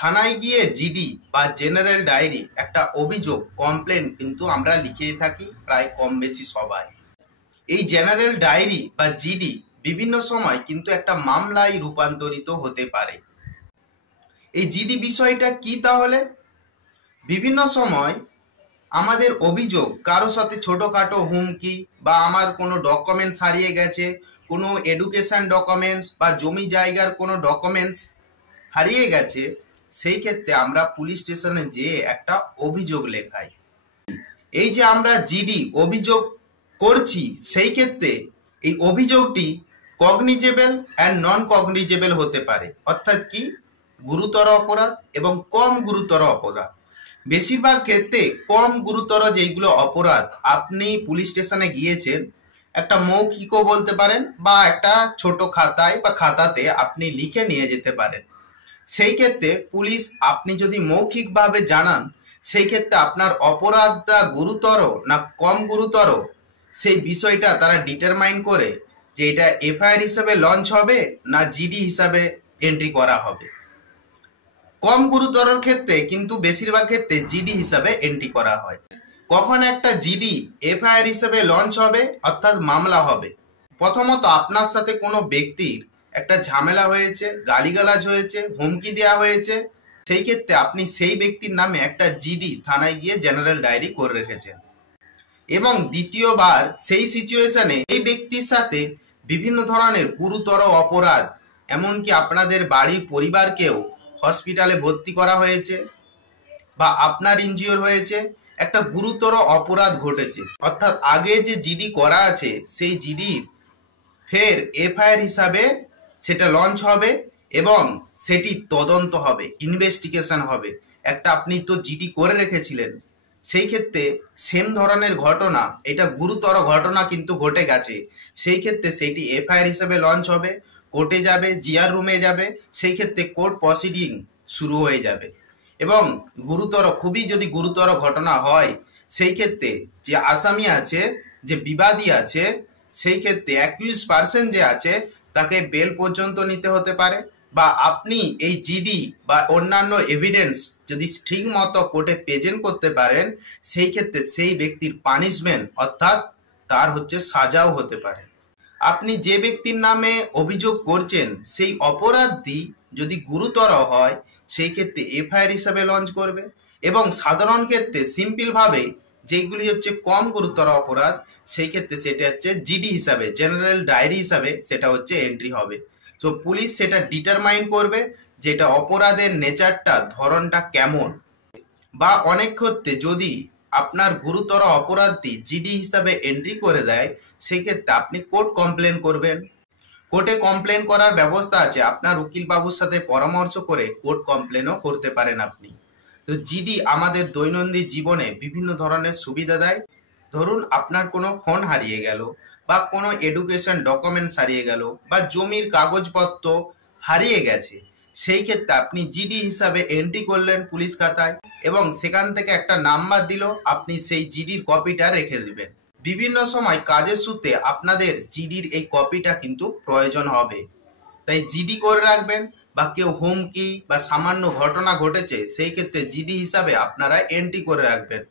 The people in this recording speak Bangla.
থানায় গিয়ে জিডি বা জেনারেল ডায়েরি একটা অভিযোগ কমপ্লেন কিন্তু আমরা লিখে থাকি প্রায় কম বেশি সবাই। এই জেনারেল ডায়েরি বা জিডি বিভিন্ন সময় কিন্তু একটা মামলায় রূপান্তরিত হতে পারে। এই জিডি বিষয়টা কি তাহলে? বিভিন্ন সময় আমাদের অভিযোগ কারো সাথে ছোটখাটো হুমকি বা আমার কোনো ডকুমেন্টস হারিয়ে গেছে, কোনো এডুকেশন ডকুমেন্টস বা জমি জায়গার কোনো ডকুমেন্টস হারিয়ে গেছে, সেই ক্ষেত্রে আমরা পুলিশ স্টেশনে যেয়ে একটা অভিযোগ লেখাই। এই যে আমরা জিডি অভিযোগ করছি, সেই ক্ষেত্রে এই অভিযোগটি কগনিজেবল অ্যান্ড নন কগনিজেবল হতে পারে, অর্থাৎ কি গুরুতর অপরাধ এবং কম গুরুতর অপরাধ। বেশিরভাগ ক্ষেত্রে কম গুরুতর যেগুলো অপরাধ আপনি পুলিশ স্টেশনে গিয়েছেন, একটা মৌখিকও বলতে পারেন বা একটা ছোট খাতায় বা খাতাতে আপনি লিখে নিয়ে যেতে পারেন। সেই ক্ষেত্রে পুলিশ আপনি যদি মৌখিকভাবে জানান, সেই ক্ষেত্রে আপনার অপরাধটা গুরুতর না কম গুরুতর সেই বিষয়টা তারা ডিটারমাইন করে যে এটা এফআইআর হিসাবে লঞ্চ হবে না জিডি হিসাবে এন্ট্রি করা হবে। কম গুরুতর ক্ষেত্রে কিন্তু বেশিরভাগ ক্ষেত্রে জিডি হিসাবে এন্ট্রি করা হয়। কখন একটা জিডি এফআইআর হিসাবে লঞ্চ হবে অর্থাৎ মামলা হবে? প্রথমত আপনার সাথে কোনো ব্যক্তির একটা ঝামেলা হয়েছে, গালিগালাজ হয়েছে, হুমকি দেওয়া হয়েছে, সেই ক্ষেত্রে আপনি সেই ব্যক্তির নামে একটা জিডি থানায় গিয়ে জেনারেল ডায়েরি করে রেখেছেন। এবং দ্বিতীয়বার সেই সিচুয়েশনে এই ব্যক্তির সাথে বিভিন্ন ধরনের গুরুতর অপরাধ, এমনকি আপনাদের বাড়ির পরিবারকেও হসপিটালে ভর্তি করা হয়েছে বা আপনার ইনজিওর হয়েছে, একটা গুরুতর অপরাধ ঘটেছে, অর্থাৎ আগে যে জিডি করা আছে সেই জিডি ফের এফআইআর হিসাবে সেটা লঞ্চ হবে এবং সেটি তদন্ত হবে, ইনভেস্টিগেশন হবে। একটা আপনি তো জিডি করে রেখেছিলেন, সেই ক্ষেত্রে সেম ধরনের ঘটনা, এটা গুরুতর ঘটনা কিন্তু ঘটে গেছে, সেই ক্ষেত্রে সেটি এফআইআর হিসাবে লঞ্চ হবে, কোর্টে যাবে, জিআর রুমে যাবে, সেই ক্ষেত্রে কোর্ট প্রসিডিং শুরু হয়ে যাবে। এবং গুরুতর, খুবই যদি গুরুতর ঘটনা হয়, সেই ক্ষেত্রে যে আসামি আছে, যে বিবাদী আছে, সেই ক্ষেত্রে অ্যাকিউজ পার্সন যে আছে তাকে বেল পর্যন্ত নিতে হতে পারে, বা আপনি এই জিডি বা অন্যান্য এভিডেন্স যদি ঠিক মতো কোর্টে প্রেজেন্ট করতে পারেন, সেই ক্ষেত্রে সেই ব্যক্তির পানিশমেন্ট অর্থাৎ তার সাজাও হতে পারে। আপনি যে ব্যক্তির নামে অভিযোগ করছেন সেই অপরাধটি যদি গুরুতর হয়, সেই ক্ষেত্রে এফআইআর হিসাবে লঞ্চ করবে, এবং সাধারণ ক্ষেত্রে সিম্পল ভাবে যেগুলি কম গুরুতর অপরাধ, সেই ক্ষেত্রে সেটা জিডি হিসাবে, জেনারেল ডায়েরি হিসাবে সেটা এন্ট্রি হবে। তো পুলিশ সেটা ডিটারমাইন করবে যেটা অপরাধের নেচারটা, ধরনটা কেমন। বা অনেক ক্ষেত্রে যদি আপনার গুরুতর অপরাধটি জিডি হিসাবে এন্ট্রি করে দেয়, সেই ক্ষেত্রে আপনি কোর্ট কমপ্লেন করবেন। কোর্টে কমপ্লেন করার ব্যবস্থা আছে, আপনার উকিল বাবুর সাথে পরামর্শ করে কোর্ট কমপ্লেনও করতে পারেন আপনি। তো জিডি আমাদের দৈনন্দিন জীবনে বিভিন্ন ধরনের সুবিধা দেয়। ধরুন আপনার কোনো ফোন হারিয়ে গেল, বা কোনো এডুকেশন ডকুমেন্টস হারিয়ে গেল, বা জমির কাগজপত্র হারিয়ে গেছে, সেই ক্ষেত্রে আপনি জিডি হিসাবে এন্ট্রি করলেন পুলিশ খাতায়, এবং সেখান থেকে একটা নাম্বার দিল, আপনি সেই জিডির কপিটা রেখে দিবেন। বিভিন্ন সময় কাজের সূত্রে আপনাদের জিডির এই কপিটা কিন্তু প্রয়োজন হবে, তাই জিডি করে রাখবেন। বা কেউ হুমকি বা সামান্য ঘটনা ঘটেছে, সেই ক্ষেত্রে জিডি হিসাবে আপনারা এন্ট্রি করে রাখবেন।